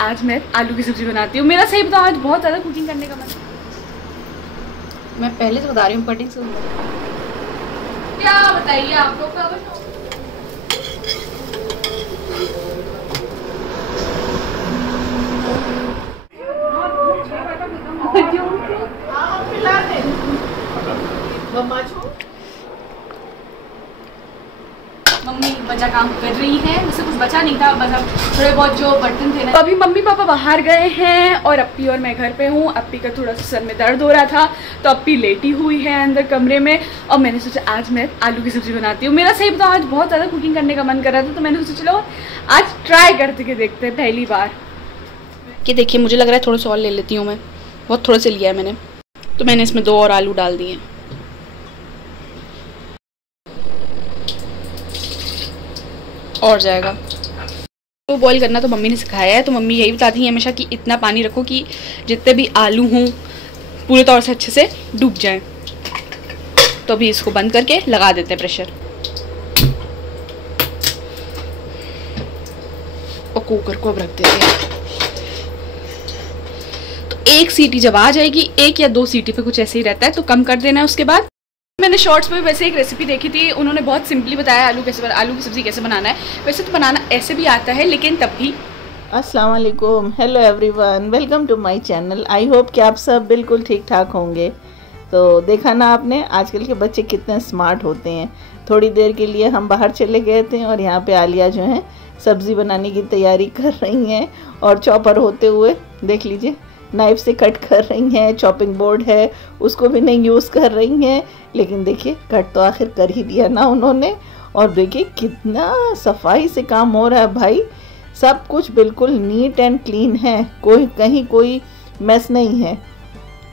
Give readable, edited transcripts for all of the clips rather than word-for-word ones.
आज मैं आलू की सब्जी बनाती हूँ। मेरा सही बताओ आज बहुत ज़्यादा कुकिंग करने का मन। मैं पहले से बता रही हूँ कटिंग से। क्या बताइए आप लोग का मम्मी बचा काम कर रही है, उससे कुछ बचा नहीं था, बस अब थोड़े बहुत जो बर्तन थे ना। अभी मम्मी पापा बाहर गए हैं और अप्पी और मैं घर पे हूँ। अप्पी का थोड़ा सा सर में दर्द हो रहा था तो अप्पी लेटी हुई है अंदर कमरे में और मैंने सोचा आज मैं आलू की सब्जी बनाती हूँ। मेरा सही बताओ आज बहुत ज़्यादा कुकिंग करने का मन कर रहा था तो मैंने सोचा चलो आज ट्राई करते के देखते हैं पहली बार। कि देखिए मुझे लग रहा है थोड़ा सा और ले लेती हूँ मैं, बहुत थोड़े से लिया है मैंने, तो मैंने इसमें 2 और आलू डाल दिए। और जाएगा तो बॉईल करना तो मम्मी ने सिखाया है, तो मम्मी यही बताती है हमेशा कि इतना पानी रखो कि जितने भी आलू हों पूरे तौर से अच्छे से डूब जाएं। तो अभी इसको बंद करके लगा देते हैं प्रेशर और कुकर को अब रख देते हैं। तो 1 सीटी जब आ जाएगी, 1 या 2 सीटी पे कुछ ऐसे ही रहता है तो कम कर देना है। उसके बाद मैंने शॉर्ट्स में वैसे एक रेसिपी देखी थी, उन्होंने बहुत सिंपली बताया आलू की सब्ज़ी कैसे बनाना है। वैसे तो बनाना ऐसे भी आता है लेकिन तब भी। अस्सलाम वालेकुम, hello everyone, welcome to my channel. I hope कि आप सब बिल्कुल ठीक ठाक होंगे। तो देखा ना आपने आजकल के बच्चे कितने स्मार्ट होते हैं। थोड़ी देर के लिए हम बाहर चले गए थे और यहाँ पे आलिया जो है सब्ज़ी बनाने की तैयारी कर रही हैं और चॉपर होते हुए देख लीजिए नाइफ से कट कर रही हैं। चॉपिंग बोर्ड है उसको भी नहीं यूज़ कर रही हैं, लेकिन देखिए कट तो आखिर कर ही दिया ना उन्होंने। और देखिए कितना सफाई से काम हो रहा है भाई, सब कुछ बिल्कुल नीट एंड क्लीन है, कहीं कोई मेस नहीं है।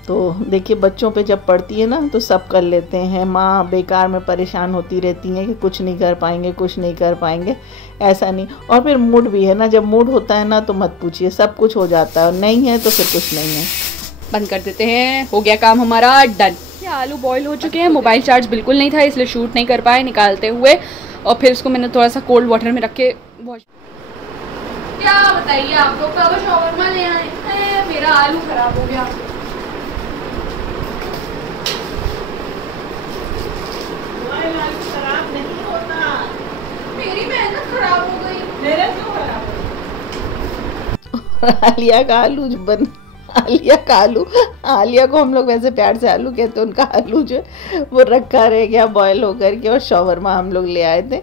तो देखिए बच्चों पे जब पड़ती है ना तो सब कर लेते हैं, माँ बेकार में परेशान होती रहती हैं कि कुछ नहीं कर पाएंगे कुछ नहीं कर पाएंगे, ऐसा नहीं। और फिर मूड भी है ना, जब मूड होता है ना तो मत पूछिए, सब कुछ हो जाता है और नहीं है तो फिर कुछ नहीं है। बंद कर देते हैं, हो गया काम हमारा डन। ये आलू बॉईल हो चुके हैं। मोबाइल चार्ज बिल्कुल नहीं था इसलिए शूट नहीं कर पाए निकालते हुए, और फिर इसको मैंने थोड़ा सा कोल्ड वाटर में रख के वॉश। क्या बताइए आप लोग का शॉवरमा ले आए, मेरा आलू खराब हो गया। खराब नहीं होता, मेरी मेहनत खराब हो गई। मेरा क्यों खराब हो? आलिया का आलू आलिया को हम लोग वैसे प्यार से आलू कहते हैं, उनका आलू जो वो रखा रह गया बॉयल होकर के। और शॉवरमा हम लोग ले आए थे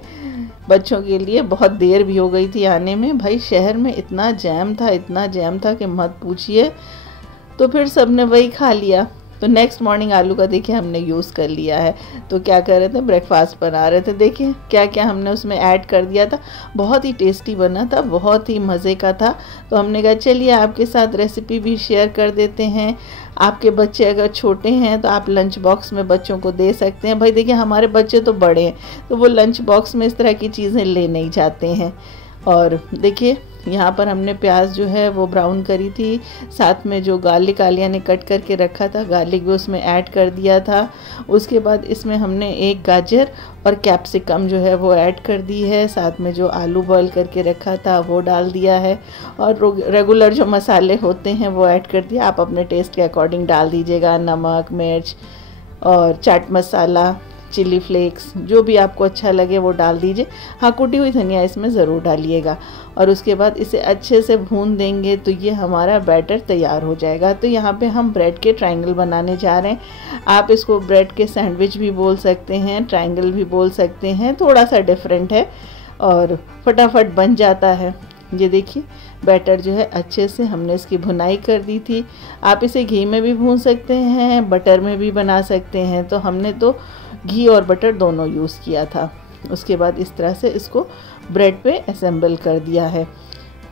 बच्चों के लिए। बहुत देर भी हो गई थी आने में, भाई शहर में इतना जैम था कि मत पूछिए। तो फिर सबने वही खा लिया। तो नेक्स्ट मॉर्निंग आलू का देखिए हमने यूज़ कर लिया है। तो क्या कर रहे थे, ब्रेकफास्ट बना रहे थे। देखिए क्या क्या हमने उसमें ऐड कर दिया था, बहुत ही टेस्टी बना था, बहुत ही मज़े का था। तो हमने कहा चलिए आपके साथ रेसिपी भी शेयर कर देते हैं। आपके बच्चे अगर छोटे हैं तो आप लंच बॉक्स में बच्चों को दे सकते हैं। भाई देखिए हमारे बच्चे तो बड़े हैं तो वो लंच बॉक्स में इस तरह की चीज़ें ले नहीं जाते हैं। और देखिए यहाँ पर हमने प्याज जो है वो ब्राउन करी थी, साथ में जो गार्लिक आलिया ने कट करके रखा था गार्लिक भी उसमें ऐड कर दिया था। उसके बाद इसमें हमने 1 गाजर और कैप्सिकम जो है वो ऐड कर दी है, साथ में जो आलू बॉईल करके रखा था वो डाल दिया है, और रेगुलर जो मसाले होते हैं वो ऐड कर दिया। आप अपने टेस्ट के अकॉर्डिंग डाल दीजिएगा, नमक मिर्च और चाट मसाला, चिली फ्लेक्स, जो भी आपको अच्छा लगे वो डाल दीजिए। हाँ कुटी हुई धनिया इसमें ज़रूर डालिएगा। और उसके बाद इसे अच्छे से भून देंगे तो ये हमारा बैटर तैयार हो जाएगा। तो यहाँ पे हम ब्रेड के ट्रायंगल बनाने जा रहे हैं। आप इसको ब्रेड के सैंडविच भी बोल सकते हैं, ट्रायंगल भी बोल सकते हैं, थोड़ा सा डिफरेंट है और फटाफट बन जाता है। ये देखिए बैटर जो है अच्छे से हमने इसकी भुनाई कर दी थी। आप इसे घी में भी भून सकते हैं, बटर में भी बना सकते हैं। तो हमने तो घी और बटर दोनों यूज़ किया था। उसके बाद इस तरह से इसको ब्रेड पे असेंबल कर दिया है।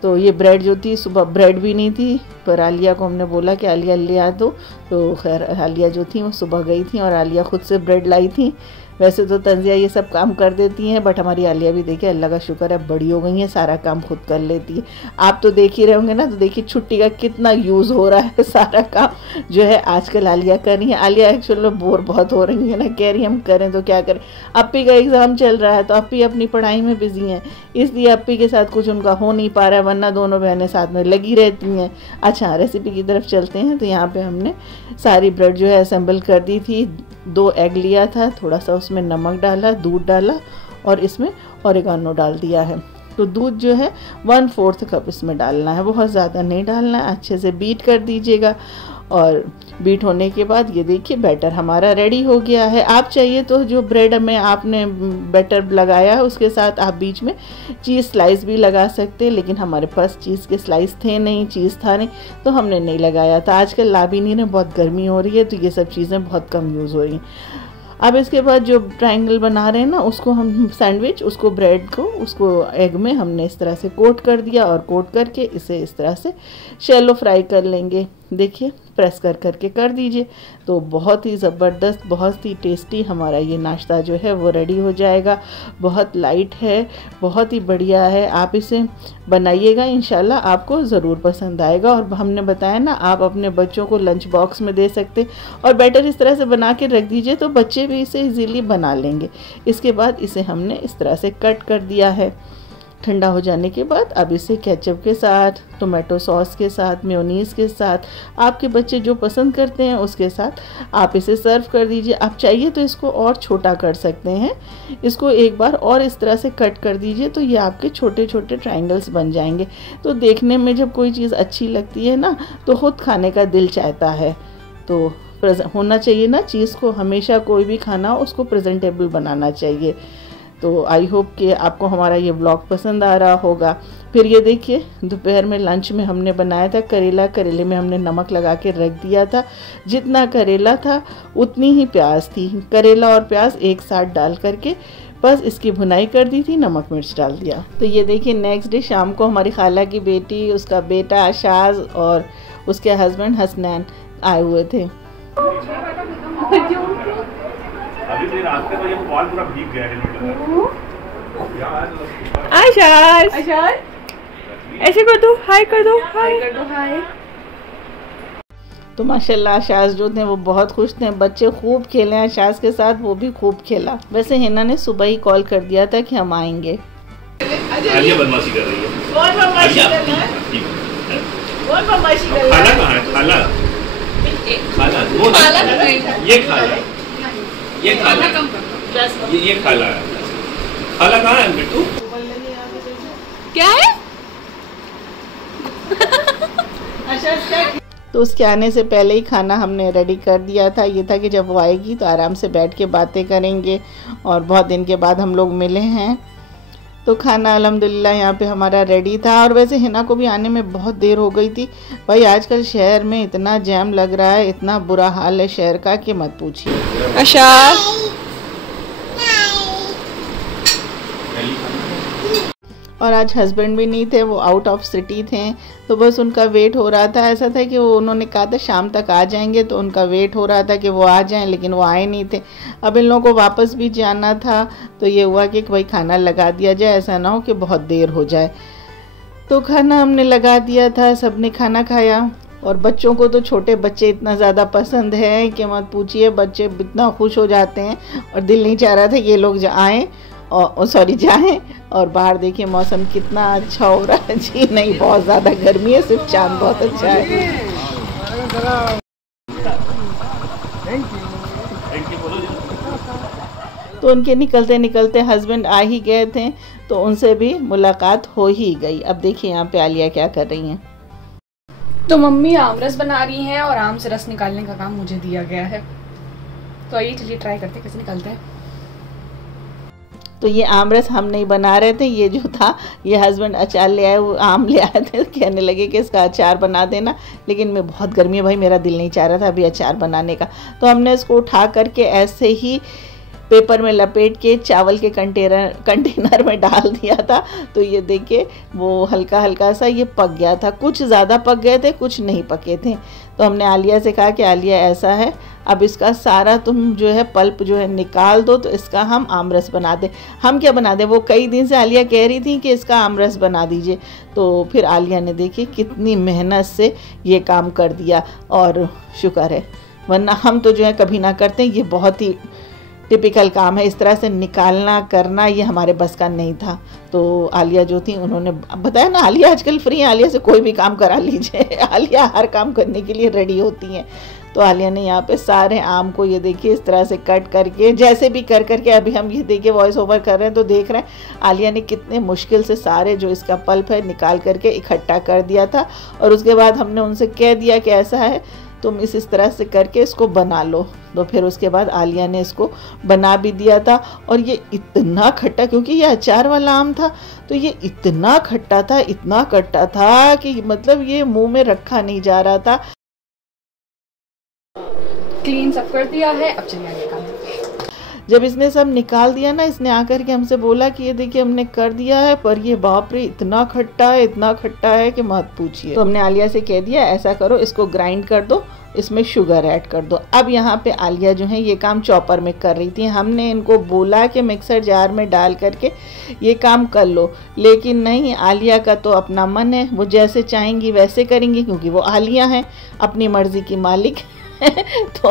तो ये ब्रेड जो थी, सुबह ब्रेड भी नहीं थी पर आलिया को हमने बोला कि आलिया ले आ दो, तो खैर आलिया जो थी वो सुबह गई थी और आलिया ख़ुद से ब्रेड लाई थी। वैसे तो तंजिया ये सब काम कर देती हैं, बट हमारी आलिया भी देखिए अल्लाह का शुक्र है बड़ी हो गई है, सारा काम खुद कर लेती है। आप तो देख ही रहे होंगे ना, तो देखिए छुट्टी का कितना यूज़ हो रहा है, सारा काम जो है आजकल आलिया कर रही है। आलिया एक्चुअली बोर बहुत हो रही है ना, कह रही हम करें तो क्या करें। अप्पी का एग्ज़ाम चल रहा है तो अप्पी अपनी पढ़ाई में बिजी हैं, इसलिए अप्पी के साथ कुछ उनका हो नहीं पा रहा है, वरना दोनों बहनें साथ में लगी रहती हैं। अच्छा, रेसिपी की तरफ चलते हैं। तो यहाँ पे हमने सारी ब्रेड जो है असेंबल कर दी थी। 2 एग लिया था, थोड़ा सा उसमें नमक डाला, दूध डाला और इसमें ओरिगानो डाल दिया है। तो दूध जो है 1/4 कप इसमें डालना है, बहुत ज़्यादा नहीं डालना है। अच्छे से बीट कर दीजिएगा और बीट होने के बाद ये देखिए बैटर हमारा रेडी हो गया है। आप चाहिए तो जो ब्रेड में आपने बैटर लगाया है उसके साथ आप बीच में चीज़ स्लाइस भी लगा सकते हैं, लेकिन हमारे पास चीज़ के स्लाइस थे नहीं, चीज़ था नहीं, तो हमने नहीं लगाया था। आजकल ला भी नहीं रहे, बहुत गर्मी हो रही है तो ये सब चीज़ें बहुत कम यूज़ हो रही हैं। अब इसके बाद जो ट्रायंगल बना रहे हैं ना, उसको हम सैंडविच, उसको ब्रेड को उसको एग में हमने इस तरह से कोट कर दिया और कोट करके इसे इस तरह से शैलो फ्राई कर लेंगे। देखिए प्रेस कर करके कर दीजिए, तो बहुत ही ज़बरदस्त, बहुत ही टेस्टी हमारा ये नाश्ता जो है वो रेडी हो जाएगा। बहुत लाइट है, बहुत ही बढ़िया है, आप इसे बनाइएगा, इंशाल्लाह आपको ज़रूर पसंद आएगा। और हमने बताया ना, आप अपने बच्चों को लंच बॉक्स में दे सकते और बैटर इस तरह से बना के रख दीजिए तो बच्चे भी इसे इजीली बना लेंगे। इसके बाद इसे हमने इस तरह से कट कर दिया है। ठंडा हो जाने के बाद अब इसे केचप के साथ, टोमेटो सॉस के साथ, मेयोनीज़ के साथ, आपके बच्चे जो पसंद करते हैं उसके साथ आप इसे सर्व कर दीजिए। आप चाहिए तो इसको और छोटा कर सकते हैं, इसको एक बार और इस तरह से कट कर दीजिए तो ये आपके छोटे छोटे ट्रायंगल्स बन जाएंगे। तो देखने में जब कोई चीज़ अच्छी लगती है ना तो खुद खाने का दिल चाहता है। तो होना चाहिए ना चीज़ को, हमेशा कोई भी खाना हो उसको प्रेजेंटेबल बनाना चाहिए। तो आई होप कि आपको हमारा ये व्लॉग पसंद आ रहा होगा। फिर ये देखिए दोपहर में लंच में हमने बनाया था करेला। करेले में हमने नमक लगा के रख दिया था, जितना करेला था उतनी ही प्याज थी। करेला और प्याज एक साथ डाल करके बस इसकी भुनाई कर दी थी, नमक मिर्च डाल दिया। तो ये देखिए नेक्स्ट डे शाम को हमारी खाला की बेटी, उसका बेटा आशाज और उसके हस्बैंड हसनैन आए हुए थे। अभी मेरे रास्ते में ये बॉल पूरा भीग गया है। आशाज, आशाज ऐसे कर दो, हाय कर दो, हाय कर दो, हाय। तो माशाल्लाह आशाज जो थे वो बहुत खुश थे, बच्चे खूब खेले आशाज के साथ, वो भी खूब खेला। वैसे हिना ने सुबह ही कॉल कर दिया था कि हम आएंगे। आलिया बदमाशी कर रही है। कौन बदमाशी कर रहा है? कौन बदमाशी कर रहा है? खाला कहाँ है? खाला खाला वो ये खाला, ये खाला, ये खाला है। खाला कहाँ है बिट्टू? क्या है? तो उसके आने से पहले ही खाना हमने रेडी कर दिया था। ये था कि जब वो आएगी तो आराम से बैठ के बातें करेंगे, और बहुत दिन के बाद हम लोग मिले हैं। तो खाना अल्हम्दुलिल्लाह यहाँ पे हमारा रेडी था। और वैसे हिना को भी आने में बहुत देर हो गई थी भाई, आजकल शहर में इतना जैम लग रहा है, इतना बुरा हाल है शहर का कि मत पूछिए। अच्छा और आज हस्बैंड भी नहीं थे, वो आउट ऑफ सिटी थे, तो बस उनका वेट हो रहा था। ऐसा था कि वो उन्होंने कहा था शाम तक आ जाएंगे, तो उनका वेट हो रहा था कि वो आ जाएं, लेकिन वो आए नहीं थे। अब इन लोगों को वापस भी जाना था, तो ये हुआ कि भाई खाना लगा दिया जाए, ऐसा ना हो कि बहुत देर हो जाए। तो खाना हमने लगा दिया था, सबने खाना खाया। और बच्चों को तो छोटे बच्चे इतना ज़्यादा पसंद है कि मत पूछिए, बच्चे इतना खुश हो जाते हैं और दिल नहीं चाह रहा था ये लोग आएँ और जाएं। और बाहर देखिए मौसम कितना अच्छा हो रहा है जी, नहीं बहुत ज़्यादा गर्मी है, सिर्फ चांद बहुत अच्छा है। तो उनके निकलते निकलते हस्बैंड आ ही गए थे, तो उनसे भी मुलाकात हो ही गई। अब देखिए यहाँ पे आलिया क्या कर रही हैं। तो मम्मी आम रस बना रही हैं और आम से रस निकालने का काम मुझे दिया गया है। तो आइए चलिए ट्राई करते हैं कैसे निकलते हैं। तो ये आम रस हम नहीं बना रहे थे, ये जो था ये हस्बैंड अचार ले आए, वो आम ले आए थे, कहने लगे कि इसका अचार बना देना, लेकिन मैं बहुत गर्मी है भाई, मेरा दिल नहीं चाह रहा था अभी अचार बनाने का। तो हमने इसको उठा करके ऐसे ही पेपर में लपेट के चावल के कंटेनर में डाल दिया था। तो ये देखिए वो हल्का हल्का सा ये पक गया था, कुछ ज़्यादा पक गए थे, कुछ नहीं पके थे। तो हमने आलिया से कहा कि आलिया ऐसा है, अब इसका सारा तुम जो है पल्प जो है निकाल दो, तो इसका हम आमरस बना दें। हम क्या बना दें, वो कई दिन से आलिया कह रही थी कि इसका आमरस बना दीजिए। तो फिर आलिया ने देखिए कितनी मेहनत से ये काम कर दिया, और शुक्र है, वरना हम तो जो है कभी ना करते। ये बहुत ही टिपिकल काम है, इस तरह से निकालना करना ये हमारे बस का नहीं था। तो आलिया जो थी उन्होंने बताया ना, आलिया आजकल फ्री है, आलिया से कोई भी काम करा लीजिए। आलिया हर काम करने के लिए रेडी होती हैं। तो आलिया ने यहाँ पे सारे आम को ये देखिए इस तरह से कट करके, जैसे भी कर करके, अभी हम ये देखिए वॉइस ओवर कर रहे हैं तो देख रहे हैं आलिया ने कितने मुश्किल से सारे जो इसका पल्प है निकाल करके इकट्ठा कर दिया था। और उसके बाद हमने उनसे कह दिया कि ऐसा है तुम इस तरह से करके इसको बना लो। तो फिर उसके बाद आलिया ने इसको बना भी दिया था। और ये इतना खट्टा, क्योंकि ये अचार वाला आम था, तो ये इतना खट्टा था, इतना खट्टा था कि मतलब ये मुंह में रखा नहीं जा रहा था। क्लीन सब कर दिया है, अब चलिए आगे काम। जब इसने सब निकाल दिया ना, इसने आकर के हमसे बोला कि ये देखिए हमने कर दिया है, पर ये बाप रे इतना खट्टा है, इतना खट्टा है कि मत पूछिए। तो हमने आलिया से कह दिया ऐसा करो, इसको ग्राइंड कर दो, इसमें शुगर ऐड कर दो। अब यहाँ पे आलिया जो है ये काम चॉपर में कर रही थी। हमने इनको बोला कि मिक्सर जार में डाल करके ये काम कर लो, लेकिन नहीं, आलिया का तो अपना मन है, वो जैसे चाहेंगी वैसे करेंगी, क्योंकि वो आलिया हैं, अपनी मर्जी की मालिक। तो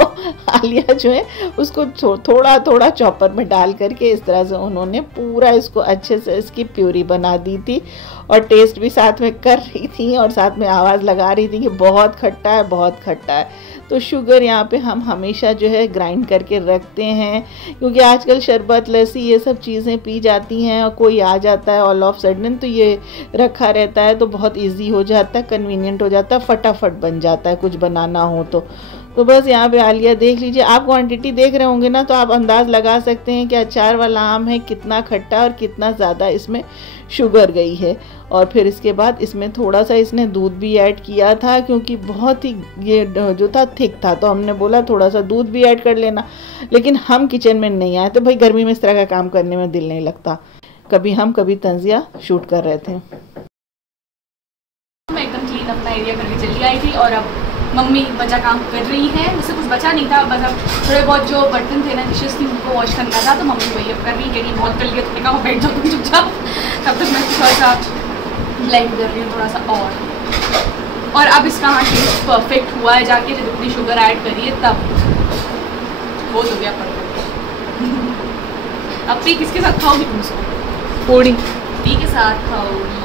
आलिया जो है उसको थोड़ा थोड़ा चॉपर में डाल करके इस तरह से उन्होंने पूरा इसको अच्छे से इसकी प्यूरी बना दी थी। और टेस्ट भी साथ में कर रही थी और साथ में आवाज़ लगा रही थी कि बहुत खट्टा है, बहुत खट्टा है। तो शुगर यहाँ पे हम हमेशा जो है ग्राइंड करके रखते हैं, क्योंकि आजकल शरबत, लस्सी ये सब चीज़ें पी जाती हैं और कोई आ जाता है ऑल ऑफ सडन, तो ये रखा रहता है तो बहुत इजी हो जाता है, कन्वीनियंट हो जाता है, फटाफट बन जाता है कुछ बनाना हो तो बस यहाँ पे आलिया देख लीजिए, आप क्वांटिटी देख रहे होंगे ना, तो आप अंदाज़ लगा सकते हैं कि अचार वाला आम है कितना खट्टा और कितना ज़्यादा इसमें शुगर गई है। और फिर इसके बाद इसमें थोड़ा सा इसने दूध भी ऐड किया था, क्योंकि बहुत ही ये जो था थिक था, तो हमने बोला थोड़ा सा दूध भी ऐड कर लेना। लेकिन हम किचन में नहीं आए, तो भाई गर्मी में इस तरह का काम करने में दिल नहीं लगता। कभी हम कभी तंजिया शूट कर रहे थे। मैं एकदम क्लीन अपना एरिया करके चली आई थी, और अब मम्मी बचा काम कर रही है। मुझसे कुछ बचा नहीं था, बस अब थोड़े बहुत जो बर्तन थे ना, डिशेस थी, उनको वॉश करना था, तो मम्मी वही अब कर रही है कि बहुत कर लिया, तो कहा बैठ जाओ तुम चुपचाप। तब तक मैं थोड़ा सा ब्लेंड कर रही हूँ थोड़ा सा और अब इसका हाँ टेस्ट परफेक्ट हुआ है, जाके जब इतनी शुगर ऐड करी है तब बहुत हो गया परफेक्ट। अब भी किसके साथ खाओगी तुम इसको? पूड़ी के साथ खाओगी।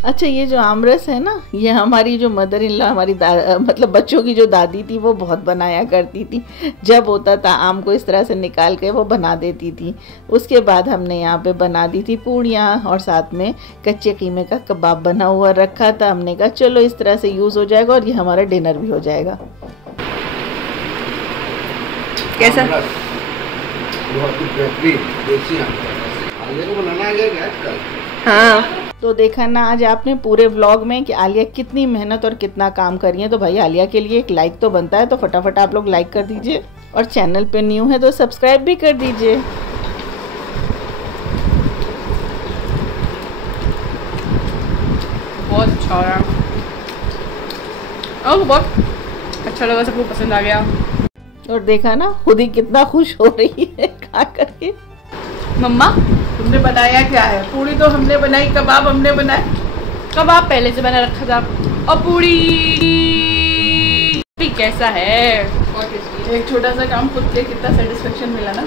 अच्छा, ये जो आमरस है ना, ये हमारी जो मदर इन लॉ, हमारी मतलब बच्चों की जो दादी थी, वो बहुत बनाया करती थी। जब होता था आम को इस तरह से निकाल के वो बना देती थी। उसके बाद हमने यहाँ पे बना दी थी पूड़ियाँ, और साथ में कच्चे कीमे का कबाब बना हुआ रखा था। हमने कहा चलो इस तरह से यूज़ हो जाएगा और ये हमारा डिनर भी हो जाएगा। कैसा? हाँ, तो देखा ना आज आपने पूरे व्लॉग में कि आलिया कितनी मेहनत और कितना काम कर रही है। तो भाई आलिया के लिए एक लाइक तो बनता है, तो फटाफट आप लोग लाइक कर दीजिए, और चैनल पे न्यू है तो सब्सक्राइब भी कर दीजिए। बहुत अच्छा हो रहा, और बहुत अच्छा लगा, सबको पसंद आ गया। और देखा ना खुद ही कितना खुश हो रही है खा करके। मम्मा तुमने बनाया क्या है? पूड़ी तो हमने बनाई, कबाब हमने बनाए। कबाब पहले से बना रखा था, और पूड़ी भी कैसा है? एक छोटा सा काम खुद के कितना सेटिस्फेक्शन मिला ना।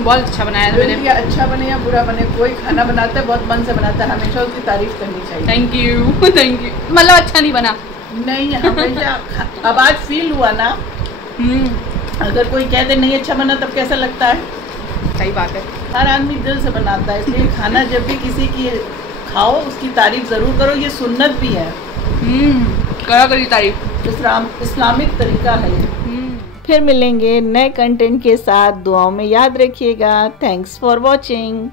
बहुत अच्छा बनाया था मैंने। अच्छा बने या बुरा बने, कोई खाना बनाता है बहुत मन से बनाता है, हमेशा उसकी तारीफ करनी चाहिए। Thank you thank you. मतलब अच्छा नहीं बना? नहीं, हमेशा अब आज फील हुआ ना। अगर कोई कह दे नहीं अच्छा बना तब कैसा लगता है? सही बात है, हर आदमी दिल से बनाता है, इसलिए खाना जब भी किसी की खाओ उसकी तारीफ ज़रूर करो, ये सुन्नत भी है। करा करी तारीफ, इस्लामिक तरीका है ये। फिर मिलेंगे नए कंटेंट के साथ, दुआओं में याद रखिएगा। Thanks for watching.